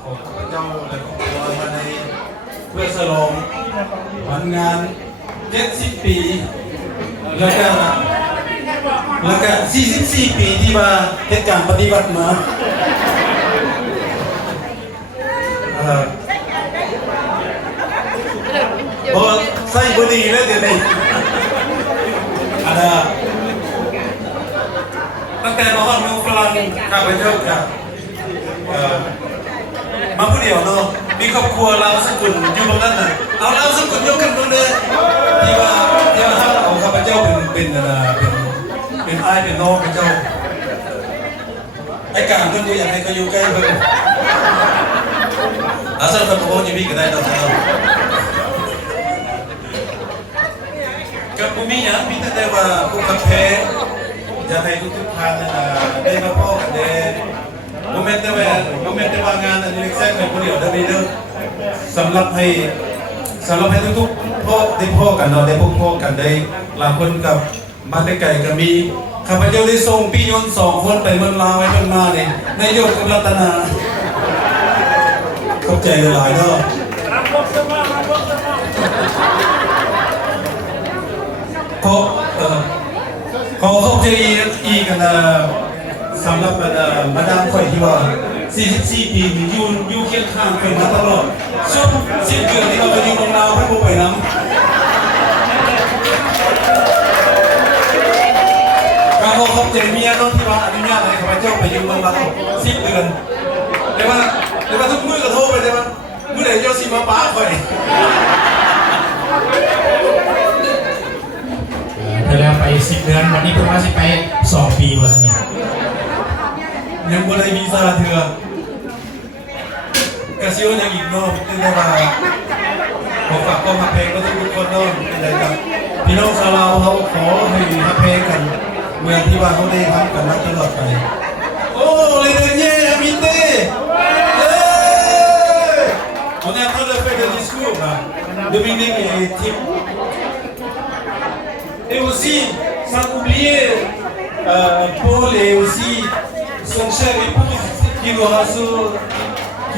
ของข้าพเจ้าและครอบครัวมาในเพื่อฉลองวันงาน70 ปีแล้วก็44 ปีที่มาเหตุการณ์ปฏิบัติมาเพราะใส่บุหรี่แล้วเดี๋ยวนี้ตั้งแต่มาฮอดเมืองฝรั่งข้าพเจ้ากับมาผู้เดียวเนาะมีครอบครัวเราสกุลอยู่ตรงนั้นน่ะเอาเราสกุลยกกันตรงนี้ที่ว่าถ้าเอาข้าพเจ้าเป็นอ้ายเป็นน้องพระเจ้าไอ้การเพื่อนก็อยากให้เขาอยู่ใกล้เพื่อนอาสาทำโอ้ยมีก็ได้เรากับผู้มีอย่างมีแต่ว่าผู้ขับแพ้จะให้ทุกท่านได้มาพ่อกันเด้โมเมนต์ว่างานอันนี้แทรกในคนเดียวได้ไหมเด้อสำหรับให้ทุกพ่อได้พ่อกันเนาะได้พบพ่อกันได้หลายคนกับมาได้ไก่ก็มีข้าพเจ้าได้ส่งพี่ยนต์2 คนไปเมืองลาวไว้เมืองมาเนี่ยนายกกับรัตนาเข้าใจหลายเนาะขอเข้าใจอีกนะสำหรับมาดามข่อยที่ว่า44 ปีอยู่เคียงข้างข่อยมาตลอดช่วง10 เดือนที่เราไปอยู่ตรงลาวให้พวกไปน้ำการขอบใจเมียน้องที่ว่าอนุญาตให้ข้าพเจ้าไปอยู่เมืองลาว10 เดือนแต่ว่าทุกมื้อก็โทรไปแต่ว่ามื้อไหนเจ้าสิมาป้าข่อยเดี๋ยวเราไป10 เดือนวันนี้เพิ่งว่าสิไป2 ปีวะเนี่ยยังบ่ได้วีซ่าเถื่อกระซิวยังอีกเนาะเป็นไงบ้างผมฝากก็มาเพลงก็ทุกคนเนาะเป็นไรครับพี่น้องชาวลาวเขาขอให้มาเพลงกันเมืองที่ว่าเขาได้ทำกันมาตลอดไปโอ้เลยเดนอามิเต้on est en train de faire des discours Dominique et Tim et aussi sans oublier Paul et aussi son cher époux qui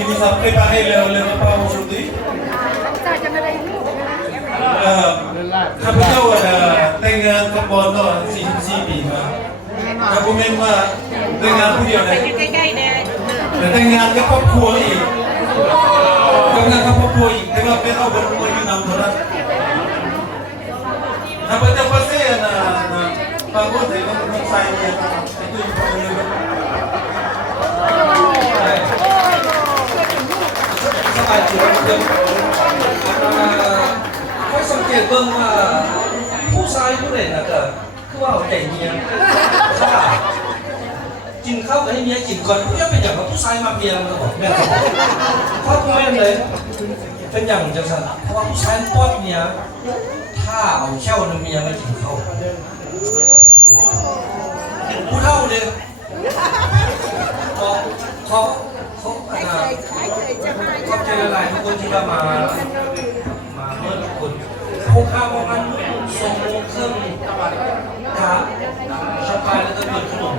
nous a préparé le repas aujourd'hui. ข้าพเจ้าแต่งงานกับบอลก็44 ปีมาข้าพเจ้าว่าแต่งงานผู้เดียวเลยแต่แต่งงานกับครอบครัวอีกแต่งงานกับครอบครัวอีกแต่ว่าเป็นเอาบนมาอยู่นำเท่านั้นข้าพเจ้าก็เสียนะบางคนแต่ก็ต้องใส่เนี่ยไอ้ตุ้ยคนนึงสบายใจเดิมค่อยสังเกตเบิ่งว่าผู้ชายผู้เล่นน่ะก็คือว่าเอาใจเมียถ้ากินข้าวกับให้เมียกินก่อนก็เป็นอย่างว่าผู้ชายมาเมียมันก็บอกแม่ก็บอกเพราะแม่เลยเป็นอย่างจังสันเพราะว่าผู้ชายป้อนเมียถ้าเอาแค่วนเมียไม่กินข้าวผู้เฒ่าเนี่ยเขาใจละลายทุกคนที่มาเมื่อทุกคนพวกข้าวประมาณ2 โมงครึ่งกะชักไปแล้วก็เปิดขนม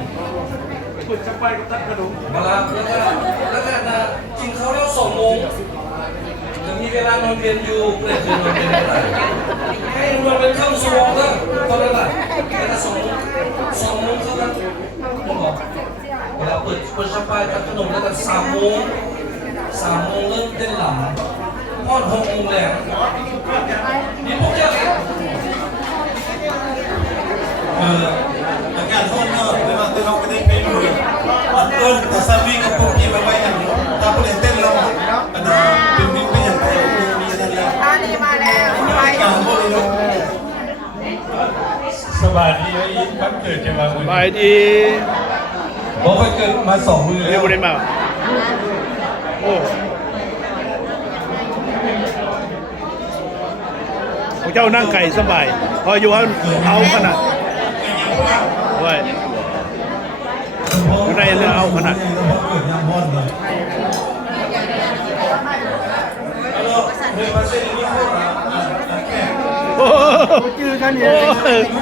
ชักไปกับตัดขนมมาแล้วก็นะกินข้าวแล้ว2 โมงจะมีเวลานอนเรียนอยู่เพื่อจะนอนเรียนอะไรให้นอนเป็นคำสวงก็เท่านั้นแหละแล้วก็2 โมงเท่านั้นบอกเวลาเปิดชักไปกับขนมแล้วก็3 โมงเริ่มเต้นหลังพอด6 โมงแล้วนี่พวกเจ้าอากาศร้อนเนาะแต่ว่าเราไม่ได้ไปลุยต้นแต่ซาบี้กับพวกนี้ไปไว้อย่างนี้ถ้าผู้เล่นเต้นเราอันนั้นเป็นวิ่งไปอย่างไรมีอะไรอย่างตอนนี้มาแล้วไปการพวกนี้สบายดีอีกครับเกิดจะมาสบายดีบอกว่าเกิดมา2 มือแล้วไม่ได้มาโอ้พวกเจ้านั่งไก่สบายพออยู่เอาขนาดไว้อยู่ในเรือเอาขนาดโอ้จืดกันเนี่ย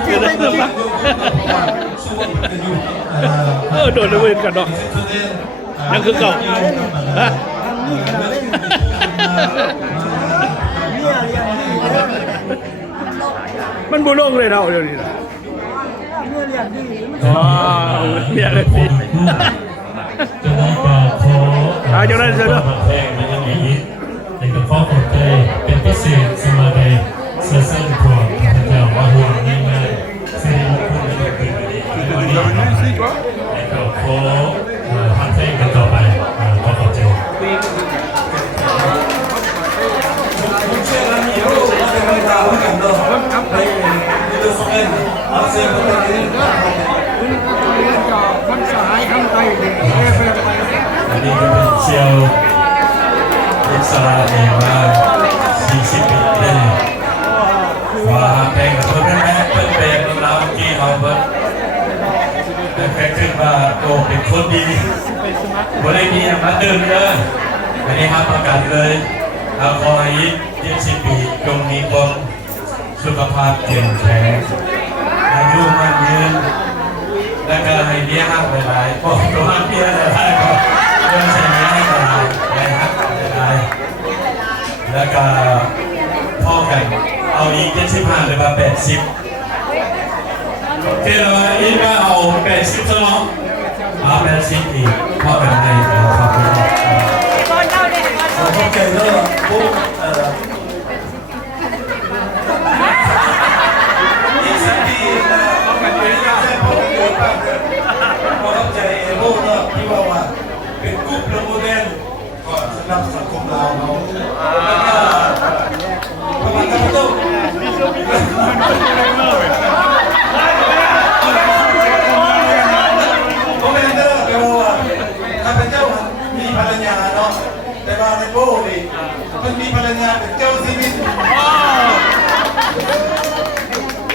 จืดได้หรือเปล่าโดนเลยเว้ยกันเนาะ ยังคือเก่าฮะมันบุลงเลยเราเดี๋ยวนี้นะอ๋อเนี่ยเลยสิ จะได้กล่าวขอ จังนั้นเสร็จแล้ว มาแทงมันยังไงอีกแต่ก็ขอขอบใจเป็นพิเศษสมาเดเสื้อสั้นพวงพระเจ้าว่าห่วงยิ่งมากสิริมงคลและเป็นไปได้วันนี้แต่ก็ขอพักแทงกันต่อไปขอขอบใจ ผมเชื่อว่ามีโรคเราเป็นดาวกันเนาะในดูสเปนเอาเซนเป็นที่ อันนี้ก็เป็นเชียวอิสราเอลมา40 ปีได้ว่าเพลงกับเพื่อนแม่เพื่อนเป็นเราเมื่อกี้เอาเพื่อนแต่แค่ขึ้นมาโตเป็นคนดีบ่ได้มีอย่างนั้นเดิมเลยอันนี้ครับประกาศเลยเอาขอให้20 ปีจงมีความสุขภาพเข้มแข็งอายุมั่นยืนแล้วก็ให้เลี้ยงหลายๆพ่อตัวเลี้ยงหลายๆก็เรื่องเช่นนี้ให้หลายๆนะครับหลายๆแล้วก็พ่อกันเอาอีก75หรือว่า80โอเคเลยอีกว่าเอา80ซะเนาะเอา80อีกพ่อกันให้ขอบคุณครับ เข้าใจแล้วปุ๊บ20 ปีนะเขาเป็นไปได้แค่พอเกิดบ้างเลยพอเข้าใจเอโร่เนาะที่ว่าเป็นกลุ่มโมเดลก็สำหรับสังคมเราเนาะแล้วก็ประมาณนั้นต้องโมเดลเดอร์แปลว่าข้าพเจ้ามีภรรยาเนาะแต่ว่าในโบนี่มันมีภรรยาเป็นเจ้าชีวิต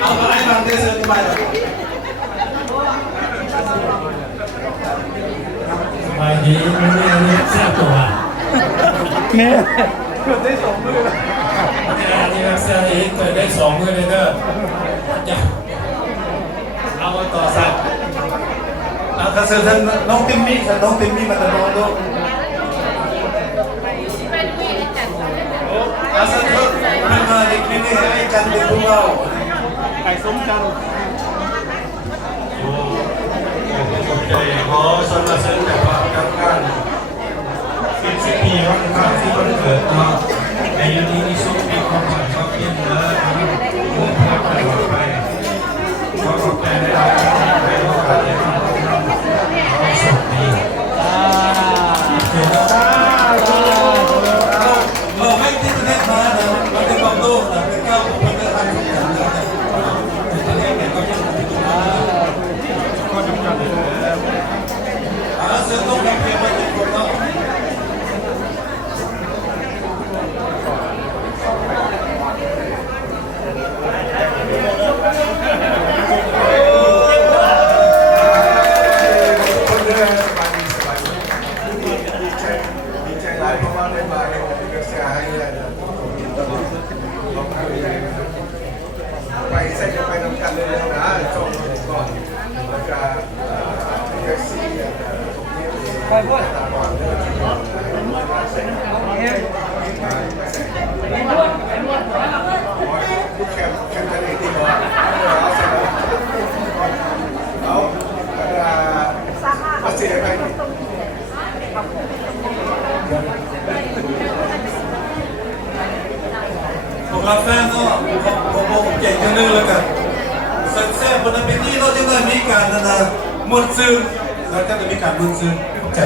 เอาอะไรมาเดซน์มาเลย สบายดีไม่ได้แซ่บตัว แม่ นี่แซ่บอีกเกิดได้2 มื้อเลยเด้ออย่าเอาต่อสัก ถ้าเสร็จน้องติมมี่น้องติมมี่มาตะนอนดูถ้าเสร็จมันมาในคลินิกให้จันเป็นผู้เล่าไก่ส้มจัน ขอบใจขอสรรเสริญแต่ความกำกัน10 ปีวันครั้งที่วันเกิดเนาะในยุคนี้มีสุขมีความสุขความเพียรและมุ่งพัฒนาตลอดไปขอขอบใจในเราที่ให้โอกาสได้มาขอสุขดีเกิดแล้ว เราไม่ที่ประเทศมานะเราเป็นความโลภนะเป็นเก้าของประเทศไทยทุกอย่างเลยประเทศเนี่ยก็ยังมีก็จำกัดเลยเสร็จต้องการเพียงไม่กี่คนเนาะไปใส่ไปทำกันเลยนะจบก่อนแล้วก็แท็กซี่ไปพูดตามก่อนเรื่องที่ก่อนลูกแคมกันเองที่ก่อนเอาเสร็จแล้วเอามาเสียไป ผมรับแฟนเนาะผมเก่งกันนึงแล้วกันเซ็นเซ่บนนั้นเป็นที่เราจะได้มีการนะมุนซึนแล้วก็จะมีการมุนซึนเข้าใจ